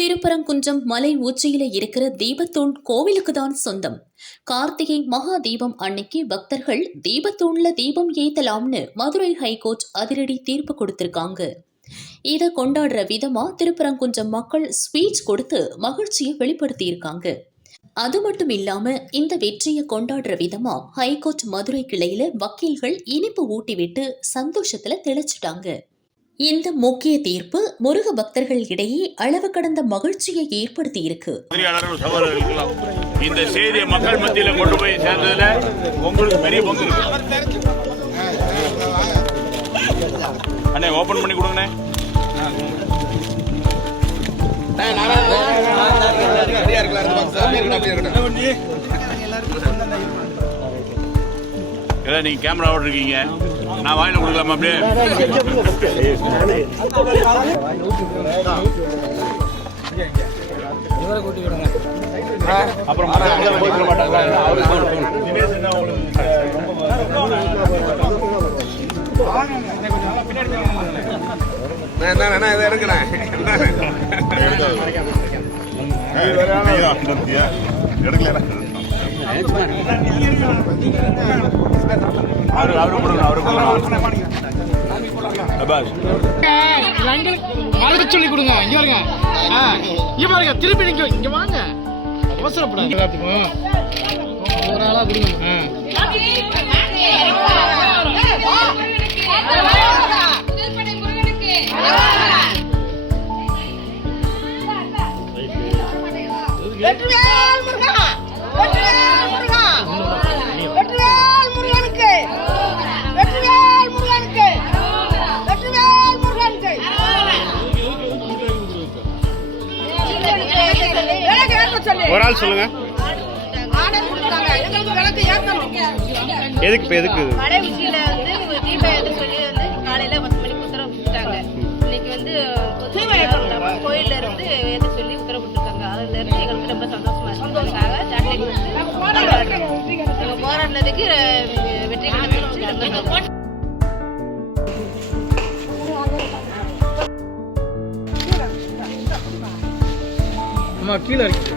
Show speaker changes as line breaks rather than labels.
திருப்பரங்குன்றம் மலை உச்சியில இருக்கிற தீபத்தூண் கோவிலுக்கு தான் சொந்தம். கார்த்திகை மகா தீபம் அன்னைக்கு பக்தர்கள் தீபத்தூண்ல தீபம் ஏத்தலாம்னு மதுரை ஹைகோர்ட் அதிரடி தீர்ப்பு கொடுத்திருக்காங்க. இதை கொண்டாடுற விதமா திருப்பரங்குன்றம் மக்கள் ஸ்பீச் கொடுத்து மகிழ்ச்சியை வெளிப்படுத்தியிருக்காங்க. அது மட்டும் இல்லாம இந்த வெற்றியை கொண்டாடுற விதமா ஹைகோர்ட் மதுரை கிளையில வக்கீல்கள் இனிப்பு ஊட்டிவிட்டு சந்தோஷத்துல தெளிச்சிட்டாங்க. இந்த முக்கிய தீர்ப்பு முருக பக்தர்கள் இடையே அளவு கடந்த மகிழ்ச்சியை ஏற்படுத்தி இருக்கு
இந்த செய்தியை மக்கள் மத்தியில் கொண்டு போய் சேர்ந்ததுல உங்களுக்கு பெரிய பங்கு அண்ணே ஓபன் பண்ணி கொடுங்கண்ணே. நீங்க கேமரா ஓட்டிருக்கீங்க. நான் வாயில கொடுக்கலாமா அப்படியே? அப்புறம் போய்க்க மாட்டாங்க.
நான் இதை எடுக்கிறேன்.
அவரு அவரு அவரு கொடுங்க அப்பாஸ்
சொல்லி கொடுங்க இங்க பாருங்க இங்க பாருங்க திருப்பி நீங்க இங்க வாங்க அவசரப்படாது ஒரு ஆளா கொடுங்க
ஒரு ஆள் சொல்லுங்க. எதுக்கு இப்போ எதுக்கு
வந்து தீபம் ஏத்த சொல்லி வந்து காலையில் பத்து மணிக்கு உத்தரவு கொடுத்தாங்க இன்னைக்கு வந்து நம்ம கோயில்ல இருந்து எது சொல்லி உத்தரவு கொடுத்துருக்காங்க. அதுல இருந்து எங்களுக்கு ரொம்ப சந்தோஷமா இருக்கு. சாக்லேட் போராடினதுக்கு வெற்றி கிடைச்சு ரொம்ப சந்தோஷம்.
அம்மா கீழே இருக்கு